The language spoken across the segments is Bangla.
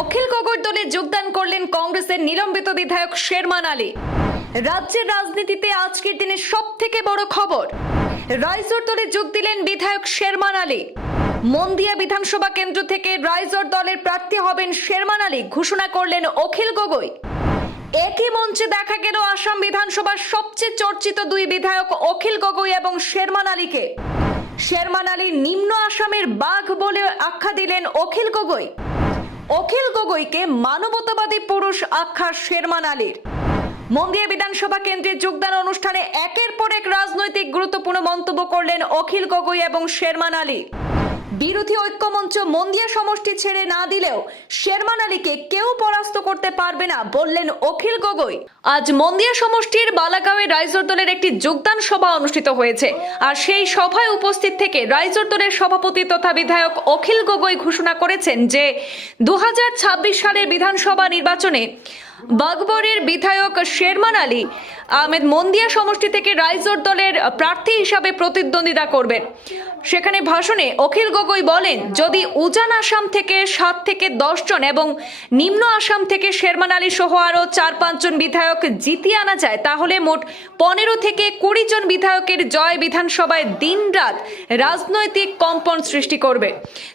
অখিল গগৈর দলে যোগদান করলেন কংগ্রেসের নিলম্বিত বিধায়ক শেরমান আলী। রাজ্যের রাজনীতিতে আজকের দিনে সবথেকে বড় খবর, রাইজোর দলে যোগ দিলেন বিধায়ক শেরমান আলী। মন্দিয়া বিধানসভা কেন্দ্র থেকে রাইজোর দলের প্রার্থী হবেন শেরমান আলী ঘোষণা করলেন অখিল গগৈ। একই মঞ্চে দেখা গেল আসাম বিধানসভার সবচেয়ে চর্চিত দুই বিধায়ক অখিল গগৈ এবং শেরমান আলীকে। শেরমান আলী নিম্ন আসামের বাঘ বলে আখ্যা দিলেন অখিল গগৈ। অখিল গগৈকে মানবতাবাদী পুরুষ আখ্যা শেরমান আলীর। মন্দিয়া বিধানসভা কেন্দ্রের যোগদান অনুষ্ঠানে একের পর এক রাজনৈতিক গুরুত্বপূর্ণ মন্তব্য করলেন অখিল গগৈ এবং শেরমান আলী। বিরোধী ঐক্যমঞ্চ মন্দিয়া সমষ্টি ছেড়ে না দিলেও শেরমান আলীকে কেউ পরাস্ত করতে পারবে না বললেন অখিল গগৈ। আজ মন্দিয়া সমষ্টির বালাগাঁওয়ে রাইজোর দলের একটি যোগদান সভা অনুষ্ঠিত হয়েছে, আর সেই সভায় উপস্থিত থেকে রাইজোর দলের সভাপতি তথা বিধায়ক অখিল গগৈ ঘোষণা করেছেন যে 2026 সালের বিধানসভা নির্বাচনে বাগবরের বিধায়ক শেরমান আলী আহমেদ মন্দিয়া সমষ্টি থেকে রাইজোর দলের প্রার্থী হিসাবে প্রতিদ্বন্দ্বিতা করবেন। সেখানে ভাষণে অখিল গগৈ বলেন, যদি উজান আসাম থেকে 7 থেকে 10 জন এবং নিম্ন আসাম থেকে শেরমান আলী সহ আরও 4-5 জন বিধায়ক জিতিয়ে আনা যায়, তাহলে মোট 15 থেকে 20 জন বিধায়কের জয় বিধানসভায় দিনরাত রাজনৈতিক কম্পন সৃষ্টি করবে।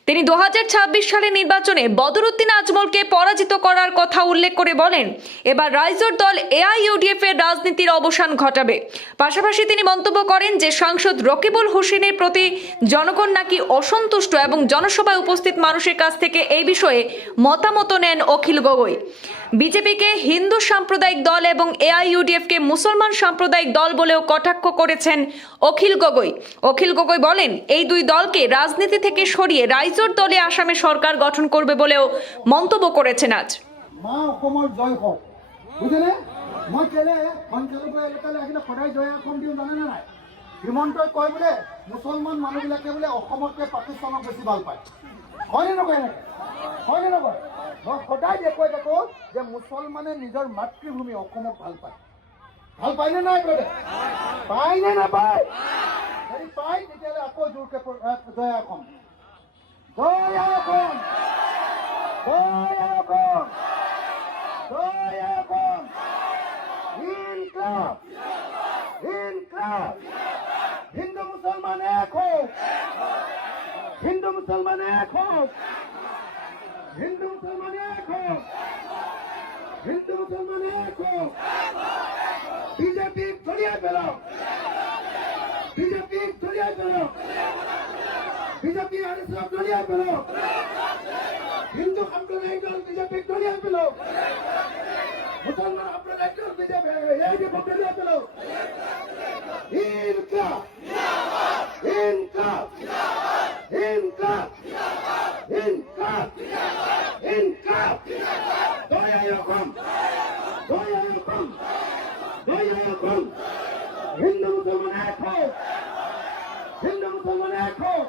তিনি 2026 সালের নির্বাচনে বদরুদ্দিন আজমলকে পরাজিত করার কথা উল্লেখ করে বলেন, এবার রাইজোর দল AIUDF এর রাজনীতির অবসান ঘটাবে। পাশাপাশি তিনি মন্তব্য করেন যে সাংসদ রকিবুল হোসেনের প্রতি জনগণ নাকি অসন্তুষ্ট এবং জনসভায় উপস্থিত মানুষের কাছ থেকে এই বিষয়ে মতামত নেন অখিল গগৈ। বিজেপিকে হিন্দু সাম্প্রদায়িক দল এবং AIUDF কে মুসলমান সাম্প্রদায়িক দল বলেও কটাক্ষ করেছেন অখিল গগৈ। অখিল গগৈ বলেন, এই দুই দলকে রাজনীতি থেকে সরিয়ে রাইজোর দলে আসামে সরকার গঠন করবে বলেও মন্তব্য করেছেন। আজ মা অসমৰ জয় হোক, বুজিলে? মই কেলে সঞ্চালকৰ এলেকালৈ আহিলে সদায় জয় অসম দিওঁ জানেনে নাই? হিমন্তই কয় বোলে মুছলমান মানুহবিলাকে বোলে অসমতকৈ পাকিস্তানক বেছি ভাল পায়। হয়নে নকয় এনেকৈ? হয়নে নকয়? মই সদায় দেখুৱাই থাকোঁ যে মুছলমানে নিজৰ মাতৃভূমি অসমক ভাল পায়। ভাল পায়নে নাই বোলে? পায়নে নাপায়? যদি পায় তেতিয়াহ'লে আকৌ জোৰকৈ জয় অসম, জয় অসম, জয় অসম, জয় অসম, ইনকলাব, ইনকলাব। হিন্দু মুসলমান এক হোক, হিন্দু মুসলমান এক হোক, হিন্দু মুসলমান এক হোক, হিন্দু মুসলমান এক হোক। বিজেপি ছড়িয়ে পেলাও, বিজেপি ছড়িয়ে পেলাও, বিজেপি RSS ছড়িয়ে পেলাও, হিন্দু সাম্প্রদায়িক দল বিজেপি ছড়িয়ে পেলাও, মুসলমান সাম্প্রদায়িক দল বিজেপি ছড়িয়ে পেলাও। ইনকলাব, ইনকলাব, ইনকলাব, ইনকলাব, ইনকলাব। জয় অসম, জয় অসম, জয় অসম। হিন্দু মুসলমান এক হোক, হিন্দু মুসলমান এক হোক।